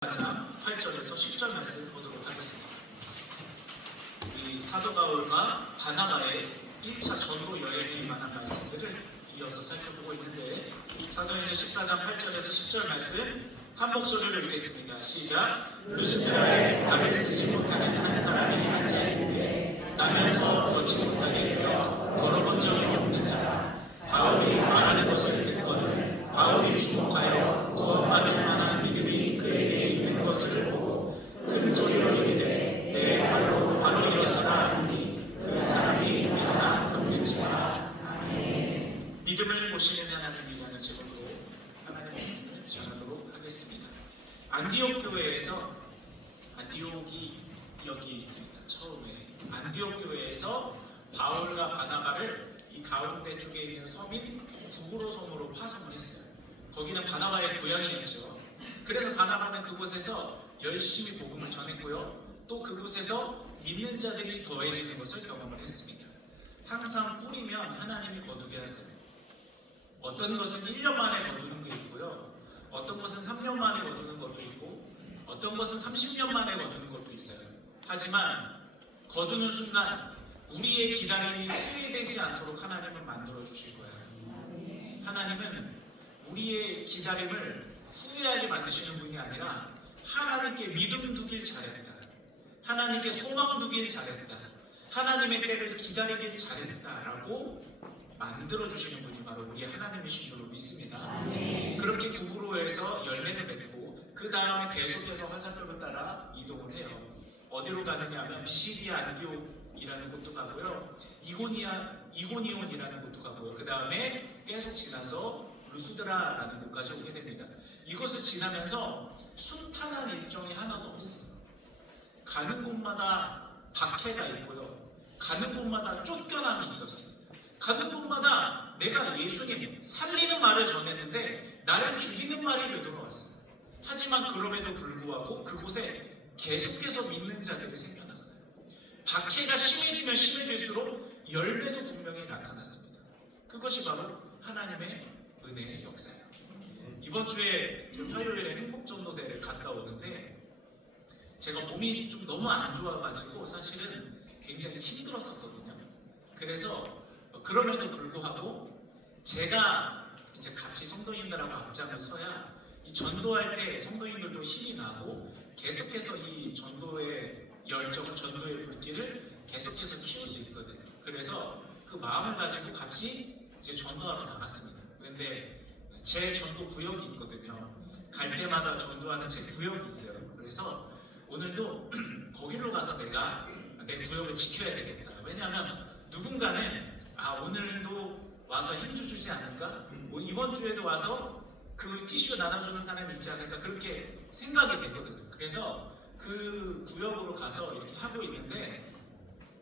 8절에서 10절 말씀 보도록 하겠습니다. 이 사도 바울과 바나바의 1차 전도 여행에 관한 말씀들을 이어서 살펴보고 있는데, 사도행전 14장 8절에서 10절 말씀 한 목소리로 읽겠습니다. 시작. 루스드라에 답을 쓰지 못하는 한 사람이 앉아있는데 나면서 걷지 못하게 되어 걸어본 적이 없는 자라. 바울이 말하는 것을 듣고는 바울이 주목하여 구원받을 만한 믿음이 그에게 있는 것을 보고 큰 소리로 이르되 내 발로 바로 일어서라 하니 그 사람이 일어나 걷는지라. 아멘. 믿음을 보시는 하나님이라는 제목으로 하나님의 말씀을 전하도록 하겠습니다. 안디옥 교회에서, 안디옥이 여기 있습니다. 처음에 안디옥 교회에서 바울과 바나바를 이 가운데 쪽에 있는 섬인 구브로 섬으로 파송을 했어요. 거기는 바나바의 고향이었죠. 그래서 바나바는 그곳에서 열심히 복음을 전했고요, 또 그곳에서 믿는 자들이 더해지는 것을 경험을 했습니다. 항상 뿌리면 하나님이 거두게 하세요. 어떤 것은 1년 만에 거두는 게 있고요, 어떤 것은 3년 만에 거두는 것도 있고, 어떤 것은 30년 만에 거두는 것도 있어요. 하지만 거두는 순간 우리의 기다림이 후회되지 않도록 하나님은 만들어 주실 거예요. 하나님은 우리의 기다림을 후회하게 만드시는 분이 아니라 하나님께 믿음 두길 잘했다, 하나님께 소망 두길 잘했다, 하나님의 때를 기다리길 잘했다라고 만들어주시는 분이 바로 우리 하나님이신 줄로 믿습니다. 그렇게 구브로에서 열매를 맺고 그 다음에 계속해서 화살표를 따라 이동을 해요. 어디로 가느냐 하면 비시디아 안디옥이라는 곳도 가고요, 이고니온이라는 곳도 가고요, 그 다음에 계속 지나서 루스드라라는 곳까지 오게 됩니다. 이곳을 지나면서 순탄한 일정이 하나도 없었어요. 가는 곳마다 박해가 있고요, 가는 곳마다 쫓겨남이 있었어요. 가는 곳마다 내가 예수님 살리는 말을 전했는데 나를 죽이는 말이 되돌아왔어요. 하지만 그럼에도 불구하고 그곳에 계속해서 믿는 자들이 생겨났어요. 박해가 심해지면 심해질수록 열매도 분명히 나타났습니다. 그것이 바로 하나님의 은혜의 역사예요. 이번 주에 화요일에 행복전도대를 갔다 오는데 제가 몸이 좀 너무 안 좋아가지고 사실은 굉장히 힘들었었거든요. 그래서 그럼에도 불구하고 제가 이제 같이 성도님들하고 앞장을 서야 이 전도할 때 성도님들도 힘이 나고 계속해서 이 전도의 열정을, 전도의 불길을 계속해서 키울 수 있거든요. 그래서 그 마음을 가지고 같이 이제 전도하러 나갔습니다. 그런데 제 전도 구역이 있거든요. 갈 때마다 전도하는 제 구역이 있어요. 그래서 오늘도 거기로 가서 내가 내 구역을 지켜야 되겠다. 왜냐하면 누군가는 오늘도 와서 힘주 주지 않을까? 이번 주에도 와서 그 티슈 나눠주는 사람이 있지 않을까? 그렇게 생각이 되거든요. 그래서 그 구역으로 가서 이렇게 하고 있는데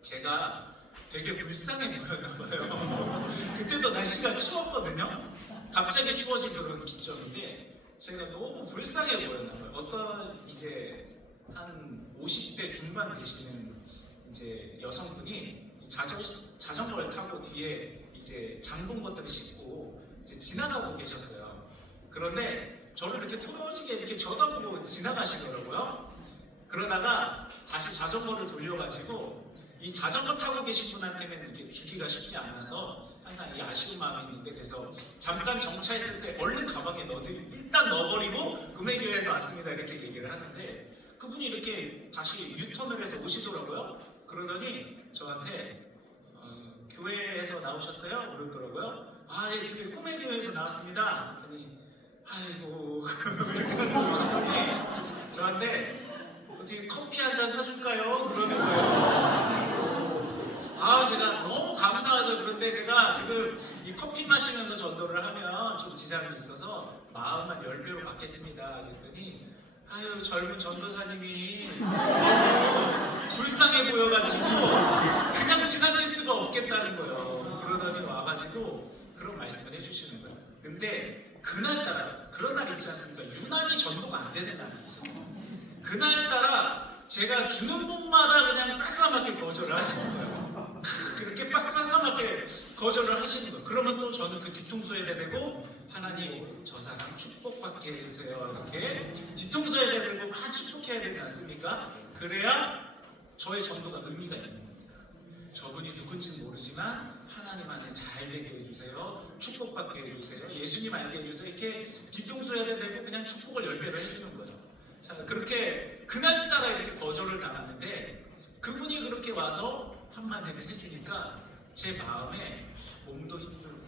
제가 되게 불쌍해 보였나 봐요. 그때도 날씨가 추웠거든요. 갑자기 추워진 그런 기점인데 제가 너무 불쌍해 보였나 봐요. 어떤 이제 한 50대 중반 되시는 이제 여성분이 자전거를 타고 뒤에 이제 잠근 것들을 싣고 이제 지나가고 계셨어요. 그런데 저를 이렇게 뚫어지게 이렇게 쳐다보고 지나가시더라고요. 그러다가 다시 자전거를 돌려가지고 이 자전거 타고 계신 분한테는 이렇게 주기가 쉽지 않아서 항상 이 아쉬운 마음이 있는데, 그래서 잠깐 정차했을 때 얼른 가방에 일단 넣어버리고 금혜교회에서 왔습니다 이렇게 얘기를 하는데, 그분이 이렇게 다시 유턴을 해서 오시더라고요. 그러더니 저한테 교회에서 나오셨어요? 그러더라고요. 예, 교회 꿈의교회에서 나왔습니다. 그랬더니 아이고 이렇게 말씀하시더니 저한테 어떻게 커피 한 잔 사줄까요? 그러는 거예요. 제가 너무 감사하죠. 그런데 제가 지금 이 커피 마시면서 전도를 하면 좀 지장이 있어서 마음만 10배로 받겠습니다. 그랬더니 젊은 전도사님이 불쌍해 보여가지고 그냥 지나칠 수가 없겠다는 거예요. 그러더니 와가지고 그런 말씀을 해주시는 거예요. 근데 그날따라 그런 날 있지 않습니까? 유난히 전도가 안 되는 날이 있어요. 그날따라 제가 주는 분마다 그냥 쌀쌀하게 거절을 하시는 거예요. 그렇게 빡 쌀쌀하게 거절을 하시는 거예요. 그러면 또 저는 그 뒤통수에 대고 하나님 저 사람 축복받게 해주세요. 이렇게 뒤통수 해야 되고 막 축복해야 되지 않습니까? 그래야 저의 전도가 의미가 있는 거니까. 저분이 누군지 모르지만 하나님 안에 잘 되게 해주세요. 축복받게 해주세요. 예수님 알게 해주세요. 이렇게 뒤통수 해야 되고 그냥 축복을 10배로 해주는 거예요. 자, 그렇게 그날따라 이렇게 거절을 당하는데 그분이 그렇게 와서 한마디를 해주니까 제 마음에 몸도 힘들고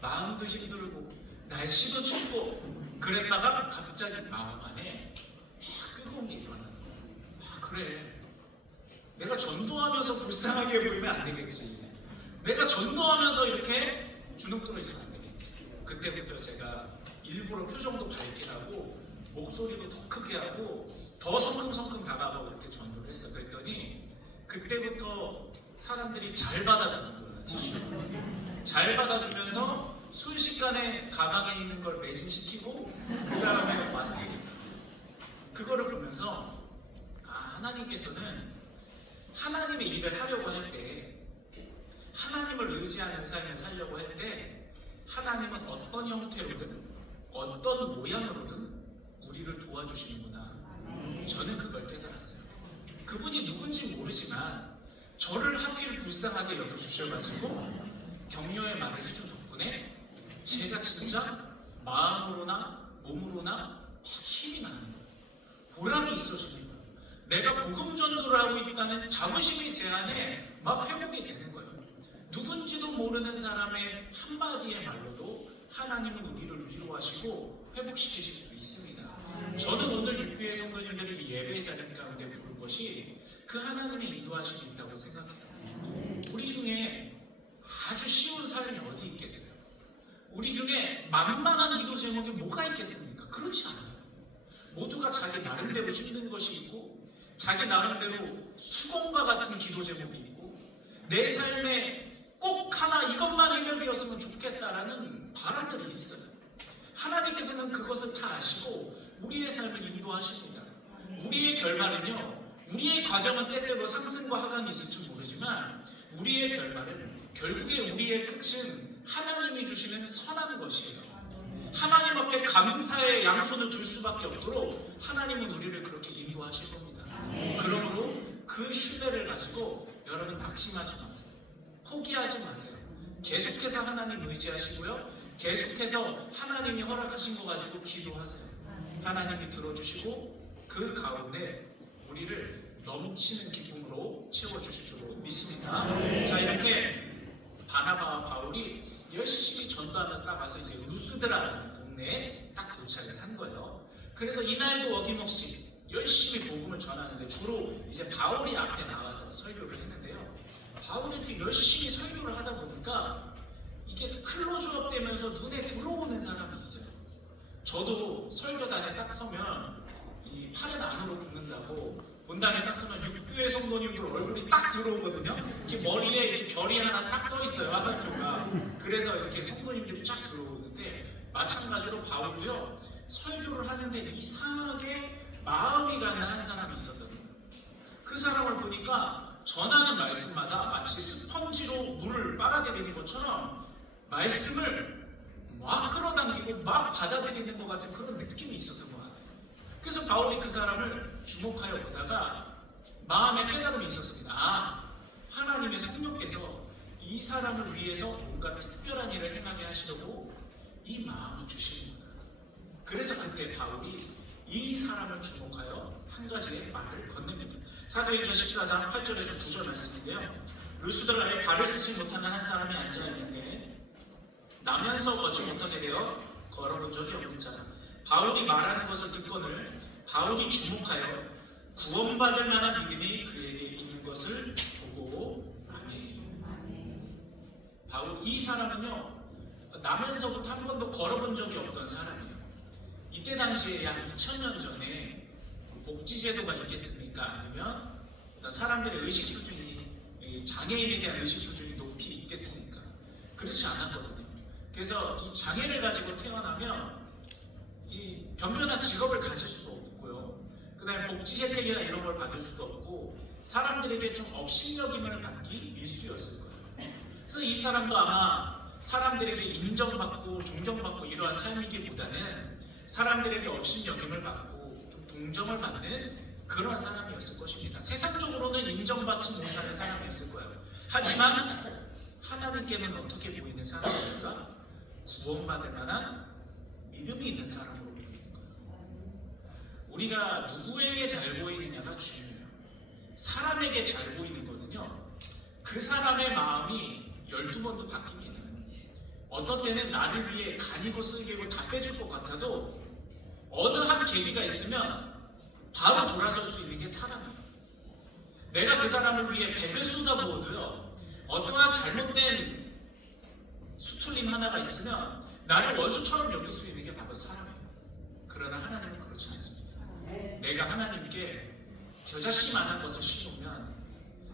마음도 힘들고 날씨도 춥고 그랬다가 갑자기 마음 안에 막 뜨거운 게 일어나는 거예요. 아, 그래, 내가 전도하면서 불쌍하게 보이면 안 되겠지. 내가 전도하면서 이렇게 주눅들어 있으면 안 되겠지. 그때부터 제가 일부러 표정도 밝게 하고 목소리도 더 크게 하고 더 성큼성큼 다가가고 이렇게 전도를 했어요. 그랬더니 그때부터 사람들이 잘 받아주는 거예요. 티슈를 잘 받아주면서 순식간에 가방에 있는 걸 매진시키고 그 다음에 왔습니다. 그거를 보면서 하나님께서는 하나님의 일을 하려고 할 때, 하나님을 의지하는 삶을 살려고 할 때 하나님은 어떤 형태로든 어떤 모양으로든 우리를 도와주시는구나. 저는 그걸 깨달았어요. 그분이 누군지 모르지만 저를 하필 불쌍하게 여겨주셔가지고 격려의 말을 해준 덕분에 제가 진짜 마음으로나 몸으로나 힘이 나는 거예요. 보람이 있어지는 거예요. 내가 복음 전도를 하고 있다는 자부심이 제 안에 막 회복이 되는 거예요. 누군지도 모르는 사람의 한마디의 말로도 하나님은 우리를 위로하시고 회복시키실 수 있습니다. 저는 오늘 육교회 성도님들을 예배의 자리 가운데 부른 것이 그 하나님의 인도하심이 있다고 생각해요. 우리 중에 아주 쉬운 삶이 어디 있겠어요? 우리 중에 만만한 기도 제목이 뭐가 있겠습니까? 그렇지 않아요. 모두가 자기 나름대로 힘든 것이 있고 자기 나름대로 수건과 같은 기도 제목이 있고 내 삶에 꼭 하나 이것만 해결되었으면 좋겠다라는 바람들이 있어요. 하나님께서는 그것을 다 아시고 우리의 삶을 인도하십니다. 우리의 결말은요, 우리의 과정은 때때로 상승과 하강이 있을지 모르지만 우리의 결말은 결국에 우리의 끝은 하나님이 주시는 선한 것이에요. 하나님 앞에 감사의 양손을 둘 수밖에 없도록 하나님은 우리를 그렇게 인도하실 겁니다. 그러므로 그 신뢰를 가지고 여러분 낙심하지 마세요. 포기하지 마세요. 계속해서 하나님 의지하시고요. 계속해서 하나님이 허락하신 거 가지고 기도하세요. 하나님이 들어주시고 그 가운데 우리를 넘치는 기쁨으로 채워주실 줄 믿습니다. 자, 이렇게 바나바와 바울이 열심히 전도하면서 딱 와서 이제 루스드라라는 동네에 딱 도착을 한 거예요. 그래서 이날도 어김없이 열심히 복음을 전하는데 주로 이제 바울이 앞에 나와서 설교를 했는데요. 바울이 이렇게 열심히 설교를 하다 보니까 이게 클로즈업 되면서 눈에 들어오는 사람이 있어요. 저도 설교단에 딱 서면 이 팔은 안으로 굽는다고 본당에 딱 서면 육교회 성도님들 얼굴이 딱 들어오거든요. 이렇게 머리에 이렇게 별이 하나 딱 떠 있어요. 화살표가. 그래서 이렇게 성도님들이 쫙 들어오는데 마찬가지로 바울도요. 설교를 하는데 이상하게 마음이 가는 한 사람이 있었던 거예요. 그 사람을 보니까 전하는 말씀마다 마치 스펀지로 물을 빨아들이는 것처럼 말씀을 막 끌어당기고 막 받아들이는 것 같은 그런 느낌이 있었던 것 같아요. 그래서 바울이 그 사람을 주목하여 보다가 마음에 깨달음이 있었습니다. 하나님의 성령께서 이 사람을 위해서 뭔가 특별한 일을 행하게 하시려고 이 마음을 주시는구나. 그래서 그때 바울이 이 사람을 주목하여 한 가지의 말을 건넵니다. 사도행전 14장 8절에서 9절 말씀인데요. 루스드라에 발을 쓰지 못하는 한 사람이 앉아있는데 나면서 걷지 못하게 되어 걸어본 적이 없는 자라. 바울이 말하는 것을 듣거늘 바울이 주목하여 구원받을 만한 믿음이 그에게 있는 것을 보고 아멘. 바울 이 사람은요 나면서부터 한 번도 걸어본 적이 없던 사람이에요. 이때 당시에 약 2000년 전에 복지제도가 있겠습니까? 아니면 사람들의 의식 수준이 장애인에 대한 의식 수준이 높이 있겠습니까? 그렇지 않았거든요. 그래서 이 장애를 가지고 태어나면 이 변변한 직업을 가질 수도 없고요. 그 다음에 복지 혜택이나 이런 걸 받을 수도 없고 사람들에게 좀 업신여김을 받기 일쑤였을 거예요. 그래서 이 사람도 아마 사람들에게 인정받고 존경받고 이러한 삶이기보다는 사람들에게 업신여김을 받고 좀 동정을 받는 그런 사람이었을 것입니다. 세상적으로는 인정받지 못하는 사람이었을 거예요. 하지만 하나님께는 어떻게 보이는 사람입니까? 구원받을 만한 믿음이 있는 사람으로 보이는 거예요. 우리가 누구에게 잘 보이느냐가 중요해요. 사람에게 잘 보이는 거는요, 그 사람의 마음이 12번도 바뀝니다. 어떤 때는 나를 위해 간이고 쓸개고 다 빼줄 것 같아도 어느 한 계기가 있으면 바로 돌아설 수 있는 게 사람이에요. 내가 그 사람을 위해 100을 쏟아부어도요, 어떠한 잘못된 수틀림 하나가 있으면 나를 원수처럼 여길 수 있는 게 바로 사람이에요. 그러나 하나님은 그렇지 않습니다. 내가 하나님께 겨자씨만한 것을 심으면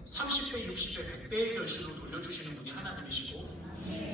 30배, 60배, 100배의 결실로 돌려주시는 분이 하나님이시고,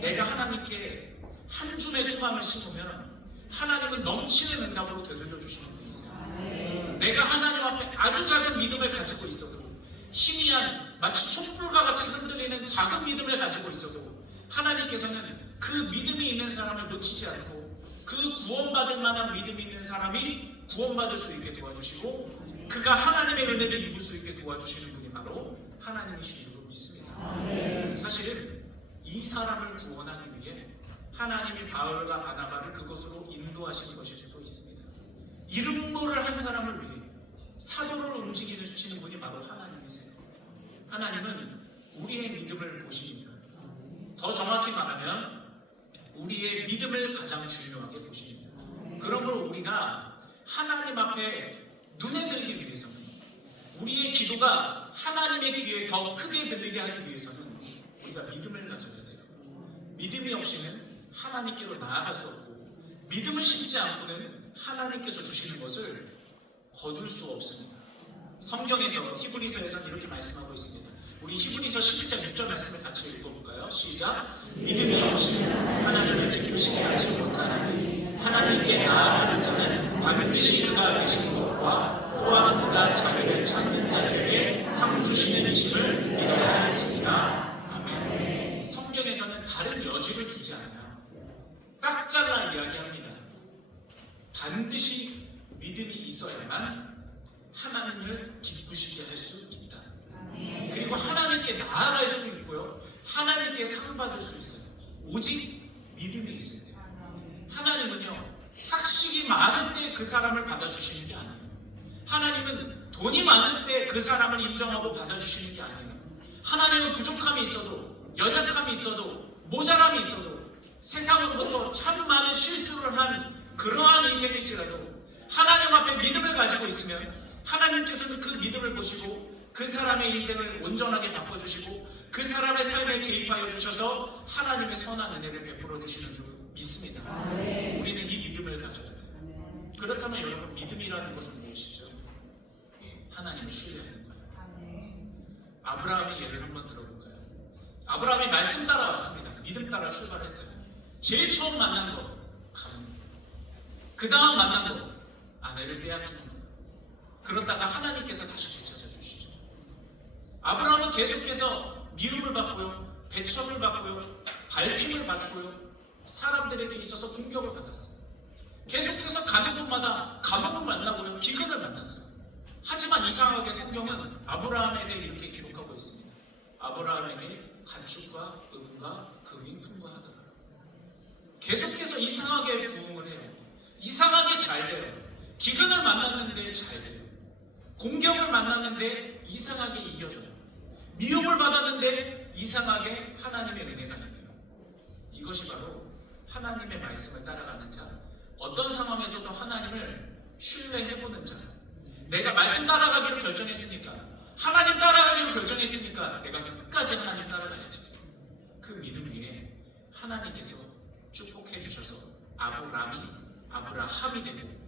내가 하나님께 한 줌의 소망을 심으면 하나님은 넘치는 응답으로 되돌려주시는 분이세요. 내가 하나님 앞에 아주 작은 믿음을 가지고 있어도, 희미한 마치 촛불과 같이 흔들리는 작은 믿음을 가지고 있어도 하나님께서는 그 믿음이 있는 사람을 놓치지 않고 그 구원받을 만한 믿음이 있는 사람이 구원받을 수 있게 도와주시고, 그가 하나님의 은혜를 입을 수 있게 도와주시는 분이 바로 하나님이신 줄로 믿습니다. 사실은 이 사람을 구원하기 위해 하나님이 바울과 바나바를 그것으로 인도하신 것일 수도 있습니다. 이름 모를 한 사람을 위해 사도를 움직이시는 분이 바로 하나님이세요. 하나님은 우리의 믿음을 보십니다. 더 정확히 말하면 우리의 믿음을 가장 중요하게 보십니다. 그러므로 우리가 하나님 앞에 눈에 들기 위해서는, 우리의 기도가 하나님의 귀에 더 크게 들리게 하기 위해서는 우리가 믿음을 가져야 돼요. 믿음이 없이는 하나님께로 나아갈 수 없고, 믿음을 심지 않고는 하나님께서 주시는 것을 거둘 수 없습니다. 성경에서 히브리서에서는 이렇게 말씀하고 있습니다. 우리 히브리서 11장 6절 말씀을 같이 읽어볼까요? 시작! 믿음이 없이는 하나님을 기쁘시게 하지 못하나니 하나님께 나아가는 자는 반드시 그가 계신 것과 또한 그가 자기를 찾는 자들에게 상 주시는 이심을 믿어야 할지니라. 아멘. 성경에서는 다른 여지를 두지 않아요. 딱 잘라 이야기합니다. 반드시 믿음이 있어야만 하나님을 기쁘시게 할 수 있다. 그리고 하나님께 나아갈 수 있고요, 하나님께 상 받을 수 있어요. 오직 믿음이 있어야 돼요. 하나님은요, 학식이 많을 때 그 사람을 받아주시는 게 아니에요. 하나님은 돈이 많을 때 그 사람을 인정하고 받아주시는 게 아니에요. 하나님은 부족함이 있어도, 연약함이 있어도, 모자람이 있어도, 세상으로부터 참 많은 실수를 한 그러한 인생일지라도 하나님 앞에 믿음을 가지고 있으면 하나님께서는 그 믿음을 보시고 그 사람의 인생을 온전하게 바꿔주시고 그 사람의 삶에 개입하여 주셔서 하나님의 선한 은혜를 베풀어 주시는 줄 믿습니다. 우리는 이 믿음을 가져야 돼요. 그렇다면 여러분, 믿음이라는 것은 무엇이죠? 하나님을 신뢰하는 거예요. 아브라함의 예를 한번 들어볼까요? 아브라함이 말씀 따라 왔습니다. 믿음 따라 출발했어요. 제일 처음 만난 거 가문, 그 다음 만난 거 아내를 빼앗기는 거예요. 그러다가 하나님께서 다시 되찾아 주시죠. 아브라함은 계속해서 미움을 받고요, 배척을 받고요, 밝힘을 받고요, 사람들에게 있어서 공격을 받았어요. 계속해서 가는 곳마다 감옥을 만나고요, 기근을 만났어요. 하지만 이상하게 성경은 아브라함에 대해 이렇게 기록하고 있습니다. 아브라함에게 가축과 은과 금이 풍부하더라. 계속해서 이상하게 부흥을 해요. 이상하게 잘 돼요. 기근을 만났는데 잘 돼요. 공격을 만났는데 이상하게 이겨져요. 미움을 받았는데 이상하게 하나님의 은혜가 있네요. 이것이 바로 하나님의 말씀을 따라가는 자, 어떤 상황에서도 하나님을 신뢰해보는 자. 내가 말씀 따라가기로 결정했으니까, 하나님 따라가기로 결정했으니까 내가 끝까지 하나님 따라가야지. 그 믿음 위에 하나님께서 축복해 주셔서 아브라함이 되고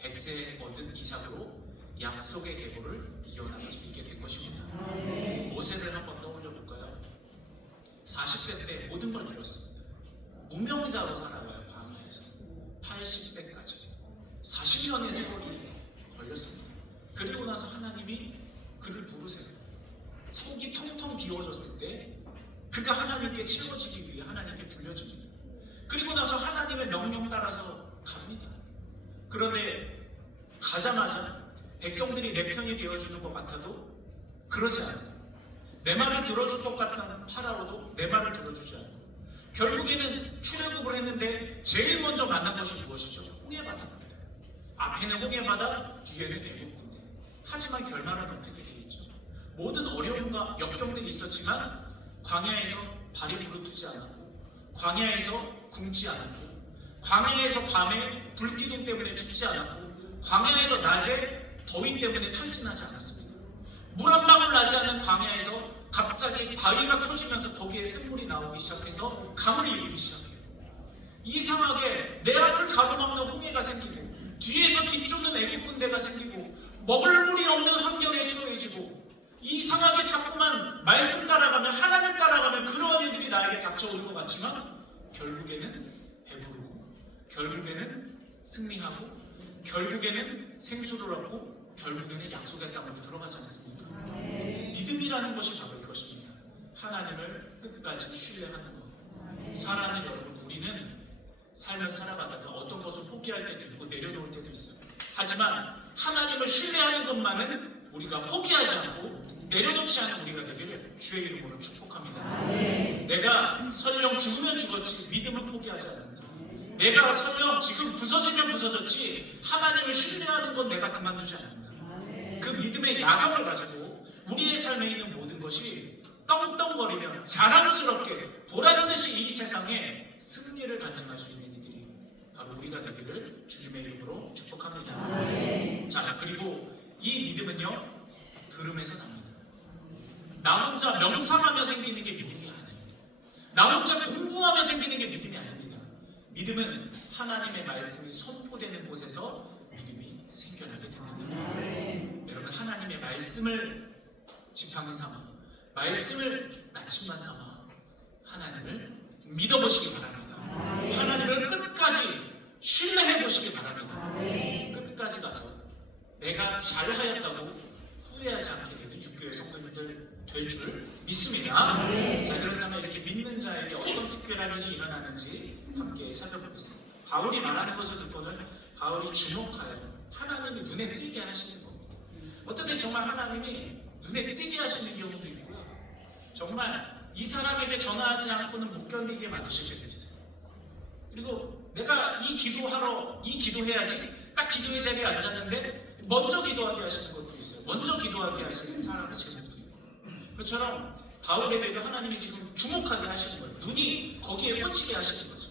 100세에 얻은 이삭으로 약속의 계보를 이어나갈 수 있게 된 것입니다. 모세를 한번 떠올려 볼까요? 40세 때 모든 걸 잃었습니다. 무명자로 살아가요. 광야에서 80세까지 40년의 세월이 걸렸습니다. 그리고 나서 하나님이 그를 부르세요. 속이 텅텅 비워졌을 때 그가 하나님께 채워지기 위해 하나님께 불려줍니다. 그리고 나서 하나님의 명령 따라서 갑니다. 그런데 가자마자 백성들이 내 편이 되어주는 것 같아도 그러지 않아요. 내 말을 들어줄 것 같던 파라오도 내 말을 들어주지 않고 결국에는 출애굽을 했는데 제일 먼저 만난 것이 무엇이죠? 홍해바다입니다. 앞에는 홍해바다, 뒤에는 애국군대. 하지만 결말은 어떻게 되어 있죠? 모든 어려움과 역경들이 있었지만 광야에서 발이 부르트지 않았고, 광야에서 굶지 않았고, 광야에서 밤에 불기둥 때문에 죽지 않았고, 광야에서 낮에 더위 때문에 탈진하지 않았습니다. 물 한 방울 나지 않는 광야에서 갑자기 바위가 터지면서 거기에 샘물이 나오기 시작해서 강을 이루기 시작해요. 이상하게 내 앞을 가로막는 홍해가 생기고, 뒤에서 뒤쫓는 애국군대가 생기고, 먹을 물이 없는 환경에 처해지고, 이상하게 자꾸만 말씀 따라가면, 하나님 따라가면 그러한 일들이 나에게 닥쳐오는 것 같지만 결국에는 배부르고, 결국에는 승리하고, 결국에는 생수를 얻고, 결국에는 약속의 땅으로 들어가지 않습니까? 믿음이라는 것이 바로 이것입니다. 하나님을 끝까지 신뢰하는 것. 사랑하는 여러분, 우리는 삶을 살아가다가 어떤 것을 포기할 때도 있고 내려놓을 때도 있어요. 하지만 하나님을 신뢰하는 것만은 우리가 포기하지 않고 내려놓지 않은 우리가 되기를 주의 이름으로 축복합니다. 내가 설령 죽으면 죽었지 믿음은 포기하지 않는다. 내가 설령 지금 부서지면 부서졌지 하나님을 신뢰하는 건 내가 그만두지 않는다. 그 믿음의 야성을 가지고 우리의 삶에 있는 모든 것이 떵떵거리며 자랑스럽게 보란듯이 이 세상에 승리를 간증할 수 있는 이들이 바로 우리가 되기를 주님의 이름으로 축복합니다. 자, 그리고 이 믿음은요, 들음에서 납니다. 나 혼자 명상하며 생기는 게 믿음이 아니에요. 나 혼자 공부하며 생기는 게 믿음이 아닙니다. 믿음은 하나님의 말씀이 선포되는 곳에서 믿음이 생겨나게 됩니다. 여러분, 하나님의 말씀을 지팡이 삼아, 말씀을 나침반 삼아 하나님을 믿어보시기 바랍니다. 하나님을 끝까지 신뢰해 보시기 바랍니다. 끝까지 가서 내가 잘하였다고 후회하지 않게 되는 육교의 성도님들 될 줄 믿습니다. 자, 그렇다면 이렇게 믿는 자에게 어떤 특별한 일이 일어나는지 함께 살펴보겠습니다. 바울이 말하는 것을 듣고는 바울이 주목하여 하나님이 눈에 띄게 하시는 겁니다. 어떨 때 정말 하나님이 눈에 띄게 하시는 경우도 있고요, 정말 이 사람에게 전화하지 않고는 못 견디게 만드실 때도 있어요. 그리고 내가 이 기도해야지 딱 기도의 자리에 앉았는데 먼저 기도하게 하시는 것도 있어요. 먼저 기도하게 하시는 사람의 제목도 있고, 그처럼 바울에게도 하나님이 지금 주목하게 하시는 거예요. 눈이 거기에 꽂히게 하시는 거죠.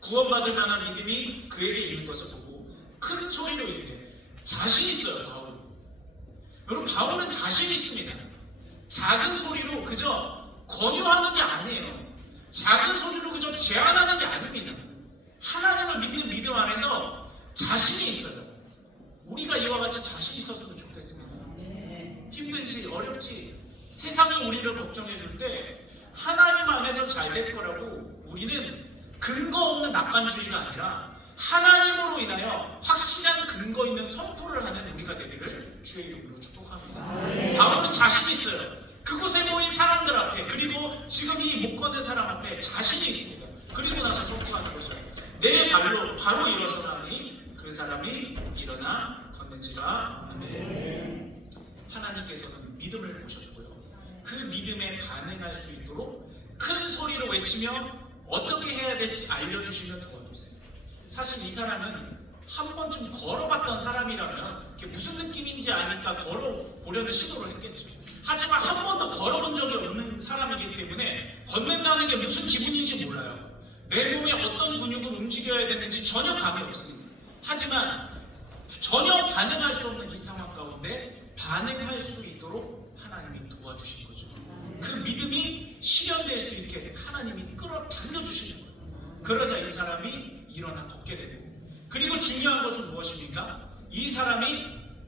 구원받을 만한 믿음이 그에게 있는 것을 보고 큰 소리로 이르되, 자신 있어요, 바울은. 여러분, 바울은 자신 있습니다. 작은 소리로 그저 권유하는 게 아니에요. 작은 소리로 그저 제안하는 게 아닙니다. 하나님을 믿는 믿음 안에서 자신이 있어요. 우리가 이와 같이 자신 있었으면 좋겠습니다. 힘들지 어렵지 세상이 우리를 걱정해 줄 때 하나님 안에서 잘 될 거라고 우리는 근거 없는 낙관주의가 아니라 하나님으로 인하여 확실한 근거 있는 선포를 하는 우리가 되기를 주의 이름으로 축복합니다. 바울은 자신 있어요. 그곳에 모인 사람들 앞에, 그리고 지금 이 못 걷는 사람 앞에 자신이 있습니다. 그리고 나서 선포하는 거죠. 내 발로 바로 일어서나니 그 사람이 일어나 걷는지라. 아멘. 하나님께서는 믿음을 보셨고요, 그 믿음에 반응할 수 있도록 큰 소리로 외치며 어떻게 해야 될지 알려주시면 도와주세요. 사실 이 사람은 한 번쯤 걸어봤던 사람이라면 그게 무슨 느낌인지 아니까 걸어보려는 시도를 했겠죠. 하지만 한 번도 걸어본 적이 없는 사람이기 때문에 걷는다는 게 무슨 기분인지 몰라요. 내 몸에 어떤 근육을 움직여야 되는지 전혀 감이 없습니다. 하지만 전혀 반응할 수 없는 이 상황 가운데 반응할 수 있도록 하나님이 도와주신 거죠. 그 믿음이 실현될 수 있게 하나님이 끌어당겨주시는 거예요. 그러자 이 사람이 일어나 걷게 되고, 그리고 중요한 것은 무엇입니까? 이 사람이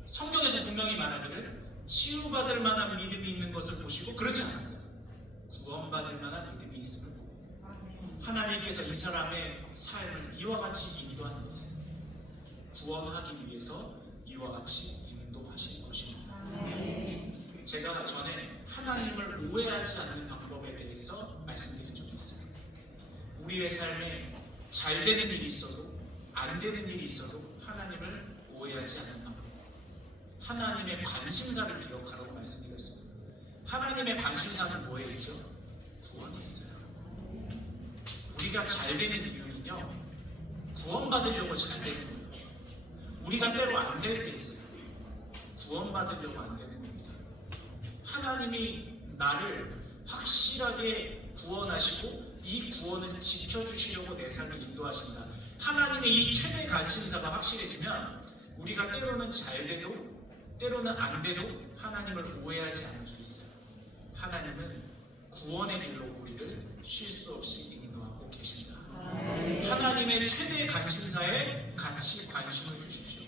성경에서 분명히 말하기를 치유받을 만한 믿음이 있는 것을 보시고 그렇지 않았어요. 구원받을 만한 믿음이 있음을 보고 하나님께서 이 사람의 삶을 이와 같이 인도하는 것은 구원하기 위해서 이와 같이 인도하신 것입니다. 제가 전에 하나님을 오해하지 않는 방법에 대해서 대해서 말씀드린 적이 있습니다. 우리의 삶에 잘 되는 일이 있어도 안 되는 일이 있어도 하나님을 오해하지 않는 마음, 하나님의 관심사를 기억하라고 말씀드렸습니다. 하나님의 관심사는 뭐에 있죠? 구원에 있어요. 우리가 잘 되는 이유는요, 구원받으려고 잘 되는 거예요. 우리가 때로 안 될 때 있어요. 구원받으려고 안 되는 겁니다. 하나님이 나를 확실하게 구원하시고 이 구원을 지켜주시려고 내 삶을 인도하신다. 하나님의 이 최대 관심사가 확실해지면 우리가 때로는 잘 돼도 때로는 안 돼도 하나님을 오해하지 않을 수 있어요. 하나님은 구원의 길로 우리를 쉴 수 없이 인도하고 계신다. 하나님의 최대 관심사에 같이 관심을 주십시오.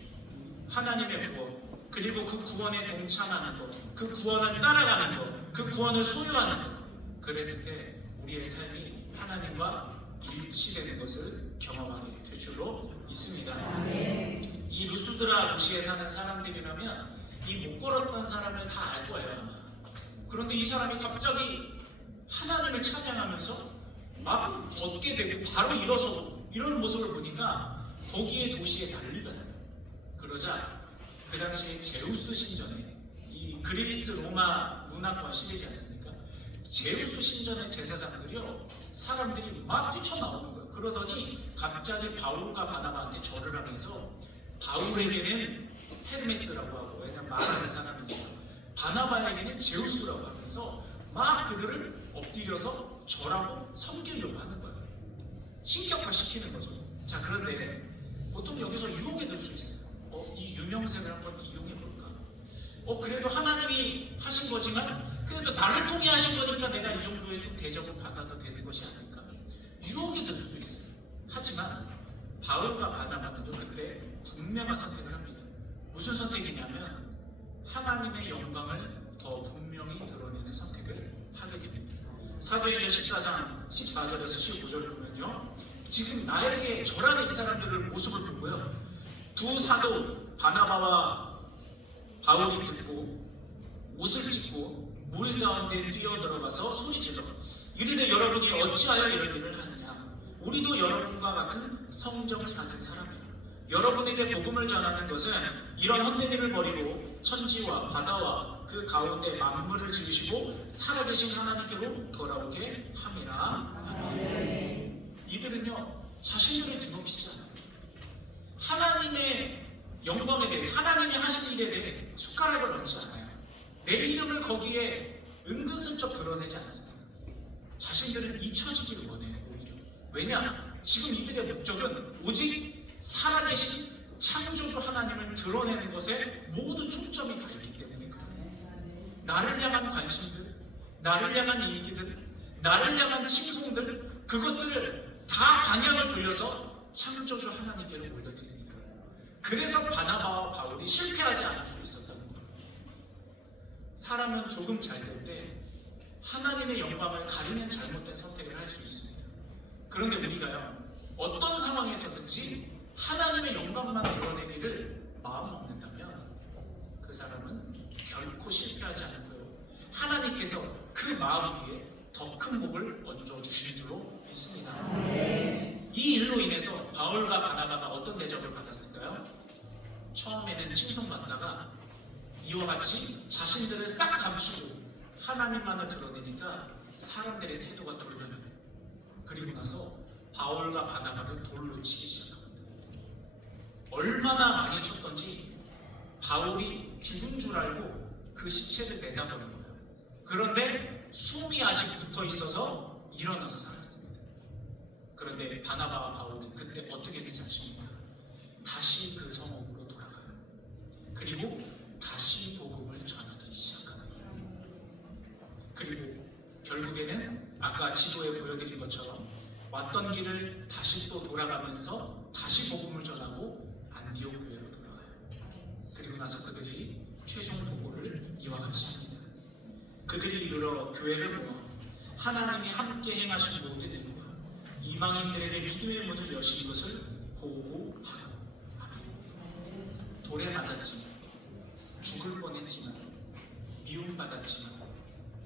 하나님의 구원, 그리고 그 구원에 동참하는 것, 그 구원을 따라가는 것, 그 구원을 소유하는 것. 그랬을 때 우리의 삶이 하나님과 일치되는 것을 경험하게 될 줄로 믿습니다. 이 루스드라 도시에 사는 사람들이라면 이 못 걸었던 사람을 다 알 거예요, 아마. 그런데 이 사람이 갑자기 하나님을 찬양하면서 막 걷게 되고 바로 일어서고 이런 모습을 보니까 거기에 도시에 난리가 나요. 그러자 그 당시에 제우스 신전에, 이 그리스 로마 문화권 시대지 않습니까? 제우스 신전의 제사장들이요, 사람들이 막 뛰쳐나오는 거예요. 그러더니 갑자기 바울과 바나바한테 절을 하면서, 바울에게는 헤르메스라고 하고, 왜냐면 말하는 사람이니까, 바나바에게는 제우스라고 하면서 막 그들을 엎드려서 절하고 섬기려고 하는 거예요. 신격화시키는 거죠. 자, 그런데 보통 여기서 유혹에 들 수 있어요. 이 유명세를 한번 이용해볼까? 그래도 하나님이 하신 거지만 그래도 나를 통해 하신 거니까 내가 이 정도의 좀 대접을 받아도 되는 것이 아닐까? 유혹이 들 수도 있어요. 하지만 바울과 바나바는요, 그때 분명한 선택을 합니다. 무슨 선택이냐면 하나님의 영광을 더 분명히 드러내는 선택을 하게 됩니다. 사도행전 14장 14절에서 15절을 보면요, 지금 나에게 절하는 이 사람들의 모습을 보고요, 두 사도 바나바와 바울이 듣고 옷을 찢고 물 가운데 뛰어들어가서 소리질러 이르되 여러분이 어찌하여 이런 일을 하느냐? 우리도 여러분과 같은 성정을 가진 사람이라. 여러분에게 복음을 전하는 것은 이런 헛되기를 버리고 천지와 바다와 그 가운데 만물을 지으시고 살아계신 하나님께로 돌아오게 함이라. 아멘. 이들은요, 자신들을 드높이지 않아요. 하나님의 영광에 대해, 하나님이 하신 일에 대해 숟가락을 얹지 않아요. 내 이름을 거기에 은근슬쩍 드러내지 않습니다. 자신들은 잊혀지기를 원해요, 오히려. 왜냐? 지금 이들의 목적은 오직 살아계신 창조주 하나님을 드러내는 것에 모든 초점이 가 있기 때문에 그래요. 나를 향한 관심들, 나를 향한 이익들, 나를 향한 칭송들, 그것들을 다 방향을 돌려서 창조주 하나님께로 올려드립니다. 그래서 바나바와 바울이 실패하지 않을 수 있었다는 거예요. 사람은 조금 잘 될 때 하나님의 영광을 가리는 잘못된 선택을 할 수 있습니다. 그런데 우리가요, 어떤 상황에서든지 하나님의 영광만 드러내기를 마음먹는다면 그 사람은 결코 실패하지 않고요, 하나님께서 그 마음 위에 더 큰 복을 얹어주실 줄로 믿습니다. 이 일로 인해서 바울과 바나바가 어떤 대접을 받았을까요? 처음에는 칭송받다가 이와 같이 자신들을 싹 감추고 하나님만을 드러내니까 사람들의 태도가 돌변해요. 그리고 나서 바울과 바나바를 돌로 치기 시작합니다. 얼마나 많이 쳤던지 바울이 죽은 줄 알고 그 시체를 내다버린 거예요. 그런데 숨이 아직 붙어 있어서 일어나서 살았습니다. 그런데 바나바와 바울은 그때 어떻게 되지 않습니까? 다시 그 성읍으로 돌아가요. 그리고 다시 복음을 전하기 시작합니다. 그리고 결국에는 아까 지도에 보여드린 것처럼 왔던 길을 다시 또 돌아가면서 다시 복음을 전하고 안디옥 교회로 돌아가요. 그리고 나서 그들이 최종 보고를 이와 같이 합니다. 그들이 이르러 교회를 모아 하나님이 함께 행하신 모든 일과 이방인들에게 믿음의 문을 여신 것을 보고하라. 아멘. 돌에 맞았지만, 죽을 뻔했지만, 미움받았지만,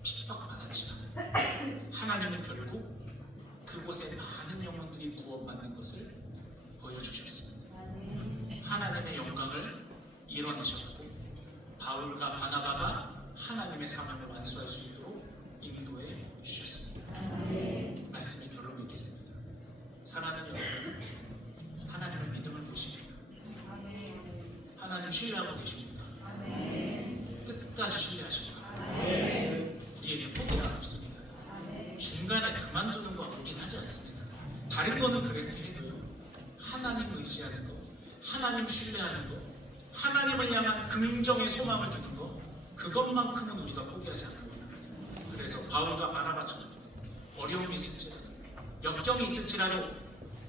핍박받았지만 하나님은 결국 그곳에 많은 영혼들이 구원받는 것을 보여주셨습니다. 하나님의 영광을 이뤄내셨고 바울과 바나바가 하나님의 사명을 완수할 수 있도록 인도해 주셨습니다. 말씀이 결론 맺겠습니다. 사랑하는 여러분, 하나님의 믿음을 보십니다. 하나님 신뢰하고 계십니까? 끝까지 신뢰하십니다. 우리에게 포기가 없습니다. 중간에 그만두는 거 우리는 하지 않습니다. 다른 거는 그렇게 해도요, 하나님 의지하는 거, 하나님 신뢰하는 거, 하나님을 향한 긍정의 소망을 두는 거, 그것만큼은 우리가 포기하지 않고 합니다. 그래서 바울과 바나바처럼 어려움이 있을지라도, 역경이 있을지라도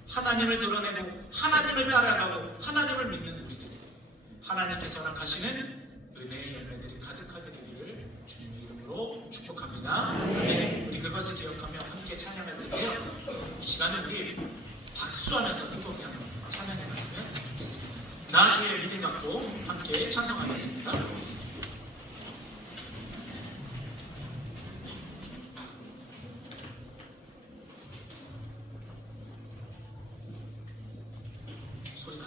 하나님을 드러내고 하나님을 따라가고 하나님을 믿는 우리들에게 하나님께서 허락하시는 은혜의 열매들이 가득하게 되기를 주님의 이름으로 축복합니다. 아멘. 우리 그것을 기억하며 함께 찬양할 텐데요, 이 시간은 우리 박수하면서 뜨겁게 한번 찬양해 봤으면 좋겠습니다. 나 주의 믿음 갖고 함께 찬송하겠습니다. 소리가